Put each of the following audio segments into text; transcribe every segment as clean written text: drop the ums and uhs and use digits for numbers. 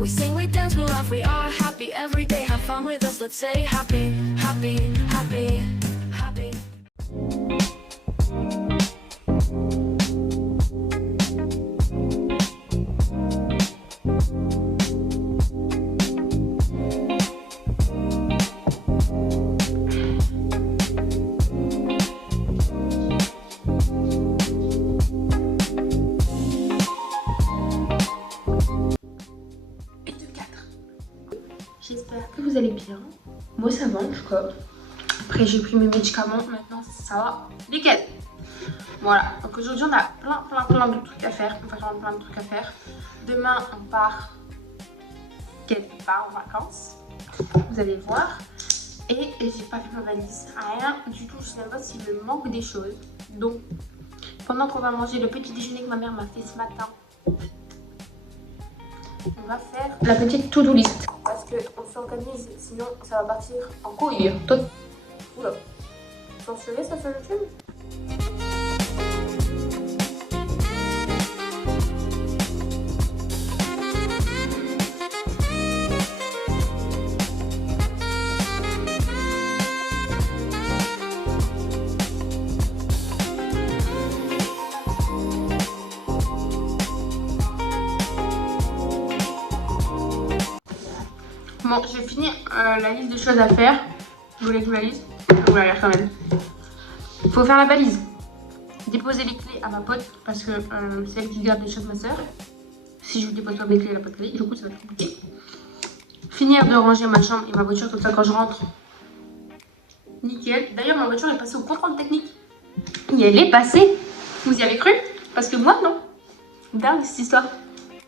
We sing, we dance, we laugh, we are happy every day. Have fun with us, let's say happy, happy, happy, happy. J'espère que vous allez bien. Moi ça va en tout cas. Après j'ai pris mes médicaments, maintenant ça va nickel. Voilà, donc aujourd'hui on a plein de trucs à faire. On va vraiment plein de trucs à faire. Demain on part quelque part en vacances. Vous allez voir. Et j'ai pas fait ma valise. Rien du tout, je sais même pas s'il me manque des choses. Donc pendant qu'on va manger le petit déjeuner que ma mère m'a fait ce matin, on va faire la petite to-do list. Parce qu'on s'organise, sinon ça va partir en couille. Oula. Censuré ça sur YouTube? Bon, j'ai fini la liste des choses à faire. Vous voulez que je vous la lise? Vous la lire quand même. Il faut faire la valise. Déposer les clés à ma pote parce que c'est elle qui garde les choses de ma soeur. Si je ne dépose pas mes clés, elle n'a pas de clés. Du coup, ça va être compliqué. Finir de ranger ma chambre et ma voiture, comme ça quand je rentre. Nickel. D'ailleurs, ma voiture est passée au contrôle technique. Et elle est passée. Vous y avez cru? Parce que moi, non. Dingue cette histoire.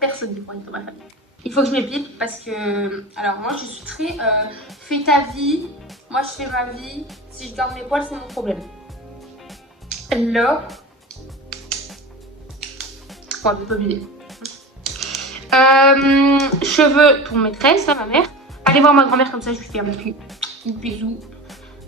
Personne ne croit dans ma famille. Il faut que je m'épile parce que, alors moi je suis très fais ta vie, moi je fais ma vie, si je garde mes poils c'est mon problème. Là, bon, je peux vider. Cheveux pour maîtresse, ma mère. Allez voir ma grand-mère comme ça, je lui fais un petit bisou.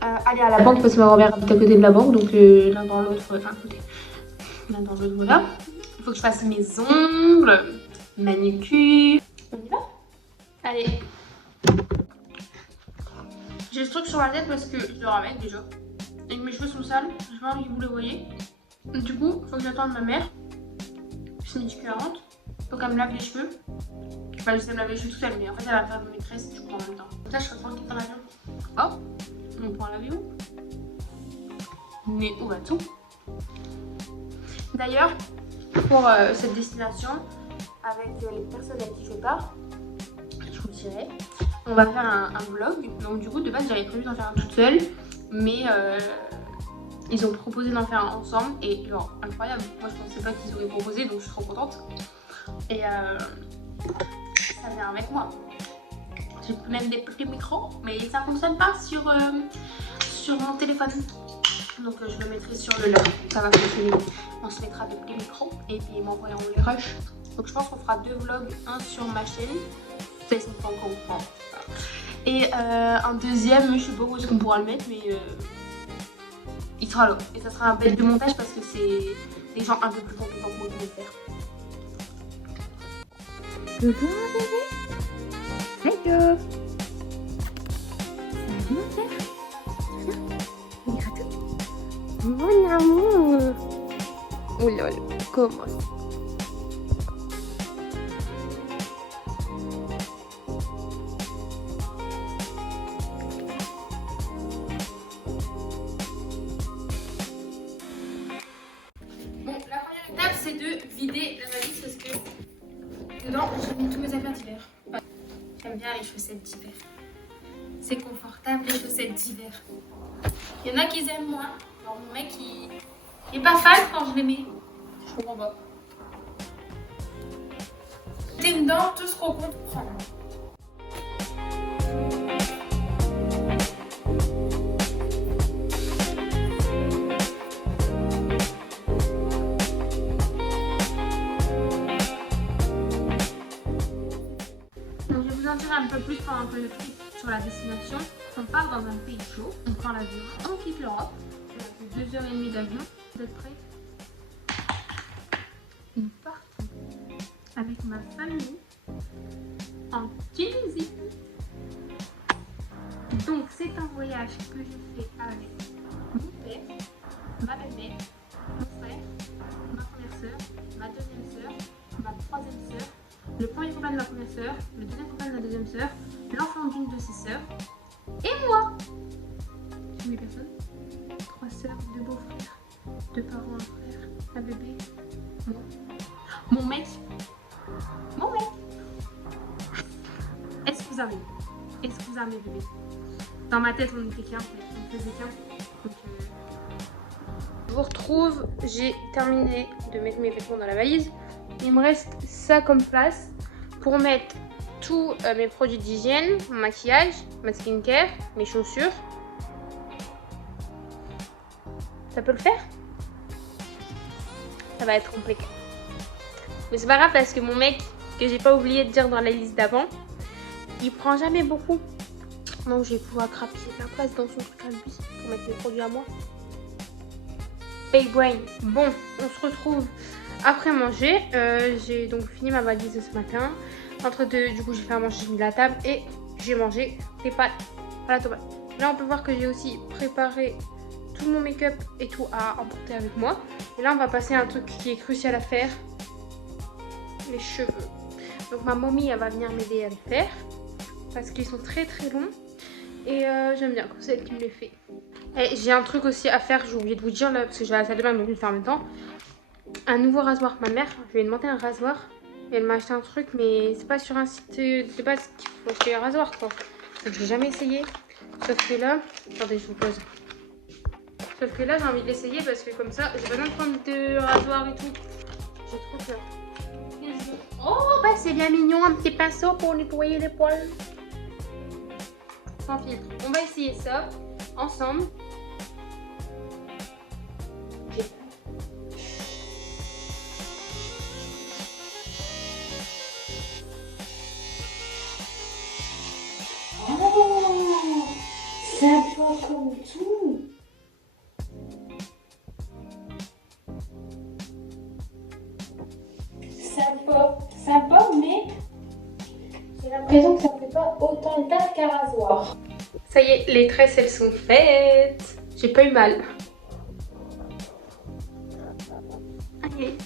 Aller à la banque parce que ma grand-mère habite à côté de la banque, donc l'un dans l'autre, enfin à côté, l'un dans l'autre, voilà. Il faut que je fasse mes ongles, manucure. On y va? Allez. J'ai ce truc sur la tête parce que je dors avec déjà. Et que mes cheveux sont sales. J'ai pas envie que vous les voyez. Du coup, faut que j'attende ma mère. C'est midi 40. Faut qu'elle me lave les cheveux. Enfin, je sais me laver les cheveux toute seule, mais en fait, elle va faire de maîtresse du coup en même temps. Comme ça, je serai tranquille dans l'avion. Oh, on prend l'avion. Mais où va-t-on? D'ailleurs, pour cette destination, avec les personnes avec qui je pars, je vous dirai, on va faire un vlog. Donc du coup de base j'avais prévu d'en faire un toute seule, mais ils ont proposé d'en faire un ensemble et genre incroyable. Moi je pensais pas qu'ils auraient proposé, donc je suis trop contente. Et ça vient avec moi. J'ai même des petits micros, mais ça fonctionne pas sur mon téléphone. Donc je le mettrai sur le leur, ça va fonctionner. On se mettra des petits micros et puis ils m'envoieront les rushs. Donc je pense qu'on fera 2 vlogs, un sur ma chaîne, ça ils sont pas encore au courant. Et un deuxième, je sais pas où est-ce qu'on pourra le mettre, mais il sera là. Et ça sera un bête de montage parce que c'est des gens un peu plus compétents pour le faire. Coucou bébé. Hello. Salut mon père. Regarde. Mon amour. Oh là là, comment ça? Bon, la première étape c'est de vider la valise parce que dedans j'ai mis tous mes affaires d'hiver. Enfin, j'aime bien les chaussettes d'hiver. C'est confortable les chaussettes d'hiver. Il y en a qui aiment moins. Genre mon mec il est pas fan quand je les mets. Je comprends pas. Mettez dedans tout ce qu'on compte prendre. Donc je vais vous en dire un peu plus pendant que je clique sur la destination. On part dans un pays chaud, on prend l'avion, on quitte l'Europe. Ça fait 2h30 d'avion. Vous êtes prêts? Nous partons avec ma famille en Tunisie. Donc c'est un voyage que j'ai fait avec mon père, ma belle-mère, mon frère, ma première sœur, ma deuxième sœur, ma troisième sœur, le premier copain de ma première sœur, le deuxième copain de ma deuxième sœur, l'enfant d'une de ses sœurs et moi. 8 personnes, 3 sœurs, 2 beaux-frères, 2 parents, un frère, un bébé, moi, mon mec. Excusez-moi bébé. Dans ma tête on était qu'un, on faisait qu'un. Donc, je vous retrouve, j'ai terminé de mettre mes vêtements dans la valise. Il me reste ça comme place pour mettre tous mes produits d'hygiène, mon maquillage, ma skincare, mes chaussures. Ça peut le faire? Ça va être compliqué. Mais c'est pas grave parce que mon mec, que j'ai pas oublié de dire dans la liste d'avant, il prend jamais beaucoup. Donc je vais pouvoir crapier la place dans son truc à lui pour mettre mes produits à moi. Big brain. Bon, on se retrouve après manger. J'ai donc fini ma valise de ce matin. Entre deux, du coup j'ai fait à manger, j'ai mis la table et j'ai mangé des pâtes à la tomate. Là on peut voir que j'ai aussi préparé tout mon make-up et tout à emporter avec moi. Et là on va passer à un truc qui est crucial à faire. Les cheveux. Donc ma mamie elle va venir m'aider à le faire. Parce qu'ils sont très très longs. Et j'aime bien quand c'est elle qui me les fait. Et j'ai un truc aussi à faire, j'ai oublié de vous dire là, parce que j'ai la salle de bain, donc je vais le faire en même temps. Un nouveau rasoir. Ma mère, je lui ai demandé un rasoir. Et elle m'a acheté un truc, mais c'est pas sur un site de base qu'il faut acheter un rasoir quoi. Donc j'ai jamais essayé. Sauf que là, attendez, je vous pose. Sauf que là, j'ai envie de l'essayer parce que comme ça, j'ai pas besoin de prendre de rasoir et tout. J'ai trop peur. Oh, bah c'est bien mignon, un petit pinceau pour nettoyer les poils. Sans filtre. On va essayer ça ensemble. Oh, sympa comme tout. Sympa, mais j'ai l'impression que ça ne fait pas autant de taf qu'un rasoir. Ça y est, les tresses elles sont faites. J'ai pas eu mal. Allez.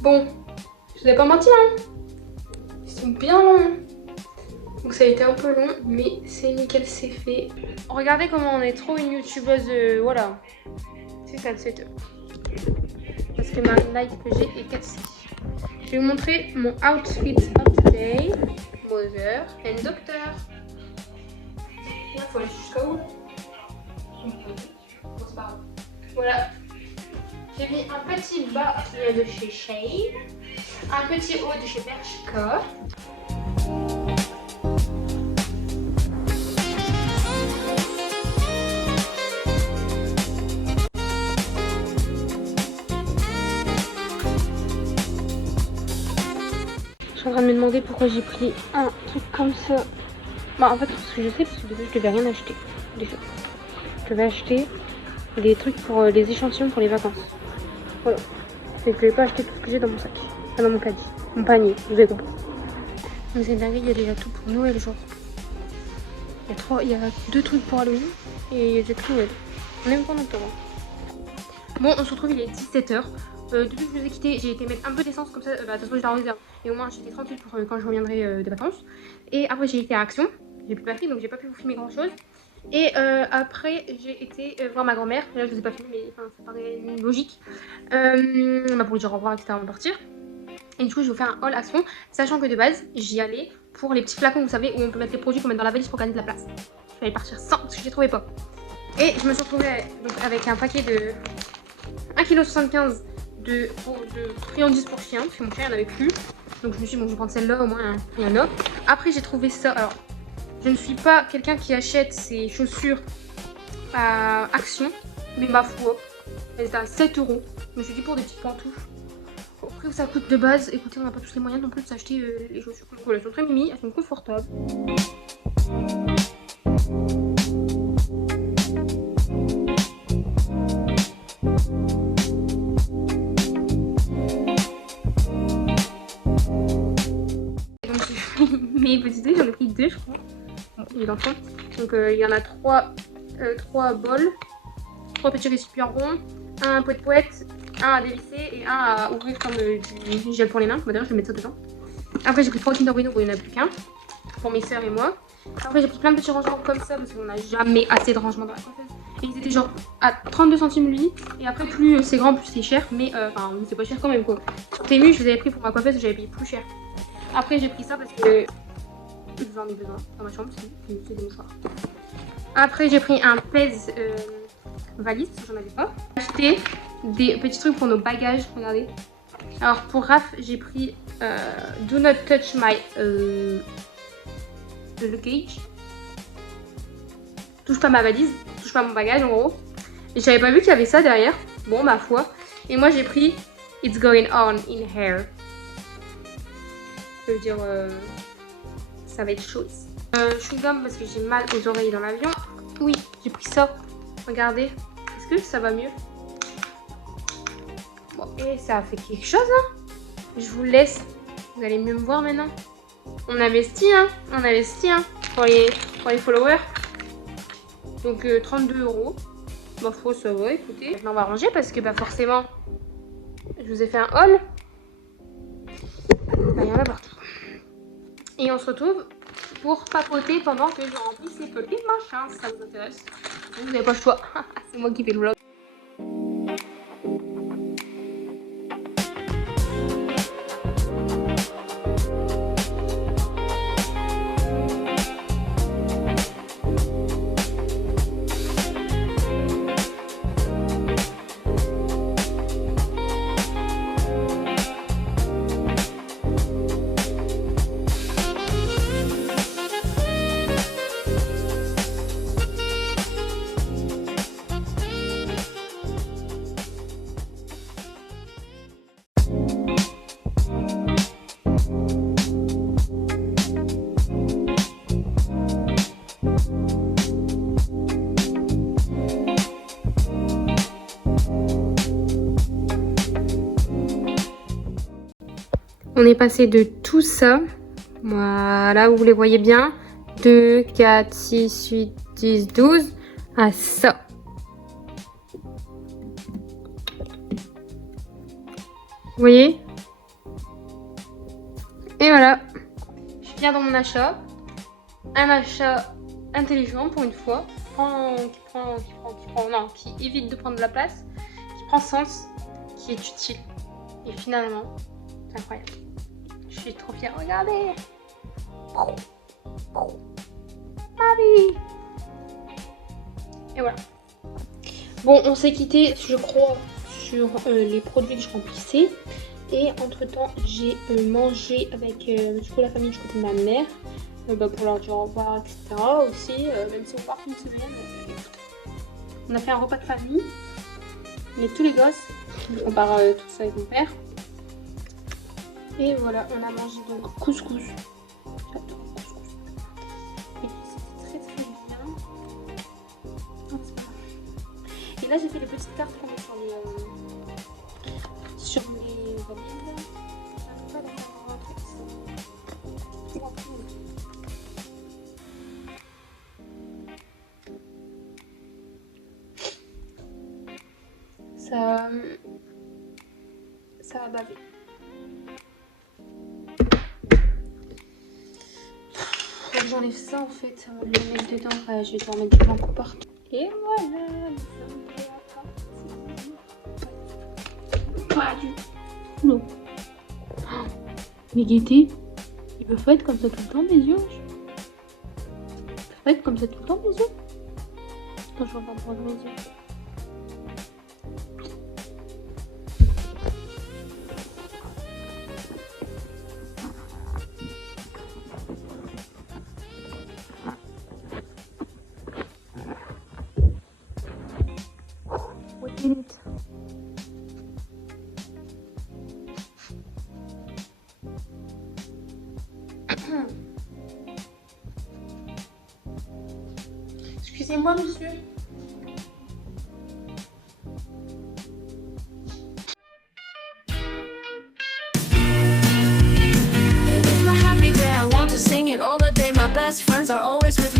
Bon, je vous ai pas menti hein. Ils sont bien longs. Donc ça a été un peu long, mais c'est nickel, c'est fait. Regardez comment on est trop une youtubeuse, voilà. C'est ça le setup. Parce que ma light que j'ai est cassée. Je vais vous montrer mon outfit of today. Mother and doctor. Il faut aller jusqu'à où? Bon, c'est pas grave. Voilà. J'ai mis un petit bas de chez Shade. Un petit haut de chez Bershka. Je suis en train de me demander pourquoi j'ai pris un truc comme ça. Bah en fait parce que je sais, parce que je devais rien acheter. Déjà. Je devais acheter des trucs pour les échantillons pour les vacances. Voilà. Et je ne vais pas acheter tout ce que j'ai dans mon sac. Enfin dans mon caddie. Mon panier, vous avez compris. Mais c'est dingue, il y a déjà tout pour Noël genre. Il y a 2 trucs pour Halloween et il y a déjà tout Noël. On est même pas en octobre. Bon, on se retrouve, il est 17h. Depuis que je vous ai quitté, j'ai été mettre un peu d'essence comme ça. De toute façon, j'étais en réserve. Et au moins, j'étais tranquille pour quand je reviendrai des vacances. Et après, j'ai été à Action. J'ai plus de batterie, donc j'ai pas pu vous filmer grand chose. Et après, j'ai été voir ma grand-mère. Là, je vous ai pas filmé, mais enfin, ça paraît logique. Pour lui dire au revoir, etc. avant de partir. Et du coup, je vais vous faire un haul Action. Sachant que de base, j'y allais pour les petits flacons, vous savez, où on peut mettre les produits qu'on met dans la valise pour gagner de la place. Je vais aller partir sans, parce que je les trouvais pas. Et je me suis retrouvée donc, avec un paquet de 1,75 kg de friandises pour chien, parce que mon chien il n'y en avait plus. Donc je me suis dit, bon, je vais prendre celle-là, au moins il y en a. Après, j'ai trouvé ça. Alors, je ne suis pas quelqu'un qui achète ses chaussures à Action, mais ma foi, elles étaient à 7 €. Je me suis dit, pour des petites pantoufles, au prix où ça coûte de base, écoutez, on n'a pas tous les moyens non plus de s'acheter les chaussures. Donc voilà, elles sont très mimi, elles sont confortables. mes petits trucs, j'en ai pris 2 je crois. Bon, il est dans le fond. Donc il y en a 3 bols, 3 petits récipients ronds, un pot de poète, un à dévisser et un à ouvrir comme du gel pour les mains. Bah, d'ailleurs je vais mettre ça dedans. Après j'ai pris 3 Kinder Bueno, il n'y en a plus qu'un pour mes soeurs et moi. Après j'ai pris plein de petits rangements comme ça parce qu'on n'a jamais assez de rangements dans la coiffeuse. Et ils étaient genre à 32 centimes lui. Et après plus c'est grand plus c'est cher. Mais enfin c'est pas cher quand même quoi. Sur Temu je les avais pris pour ma coiffeuse et j'avais payé plus cher. Après j'ai pris ça parce que j'en ai besoin dans ma chambre, c'est des mouchoirs. Après j'ai pris un pèse valise, j'en avais pas. J'ai acheté des petits trucs pour nos bagages, regardez. Alors pour Raph j'ai pris Do Not Touch My Luggage. Touche pas ma valise, touche pas mon bagage en gros. Et j'avais pas vu qu'il y avait ça derrière. Bon ma foi. Et moi j'ai pris It's Going On in Hair. Ça veut dire ça va être chaud ici. Chewing-gum parce que j'ai mal aux oreilles dans l'avion. Oui, j'ai pris ça. Regardez. Est-ce que ça va mieux? Bon, et ça a fait quelque chose hein. Je vous laisse. Vous allez mieux me voir maintenant. On investit hein. On investit hein. Pour les followers. Donc 32 €. Ma foi ça va, écoutez. Maintenant on va ranger parce que bah forcément je vous ai fait un haul. Bah, il y en a partout. Et on se retrouve pour papoter pendant que je remplis ces petits machins, si ça vous intéresse. Vous n'avez pas le choix, c'est moi qui fais le vlog. On est passé de tout ça, voilà, vous les voyez bien, 2, 4, 6, 8, 10, 12, à ça. Vous voyez? Et voilà, je suis bien dans mon achat. Un achat intelligent pour une fois, qui évite de prendre de la place, qui prend sens, qui est utile. Et finalement, c'est incroyable. Je suis trop fière, regardez. Marie. Et voilà. Bon, on s'est quitté, je crois, sur les produits que je remplissais. Et entre temps, j'ai mangé avec du coup la famille du côté de ma mère. Pour leur dire au revoir, etc. aussi. Même si on part une semaine. On a fait un repas de famille. Mais tous les gosses. On part tout ça avec mon père. Et voilà, on a mangé donc couscous. J'adore le couscous. Et c'est très bien. Non, c'est pas mal. Et là, j'ai fait les petites cartes qu'on met sur les valises. Ça a bavé. Faut que j'enlève ça en fait, on va le mettre dedans. Enfin, je vais devoir mettre du blanc partout. Et voilà, pas du tout. Non. Mais Gaieté, ils peuvent pas être comme ça tout le temps mes yeux. Ils peuvent pas être comme ça tout le temps mes yeux. Attends, je vais pas prendre mes yeux. Excusez-moi, monsieur. In my happy day, I want to sing it are always with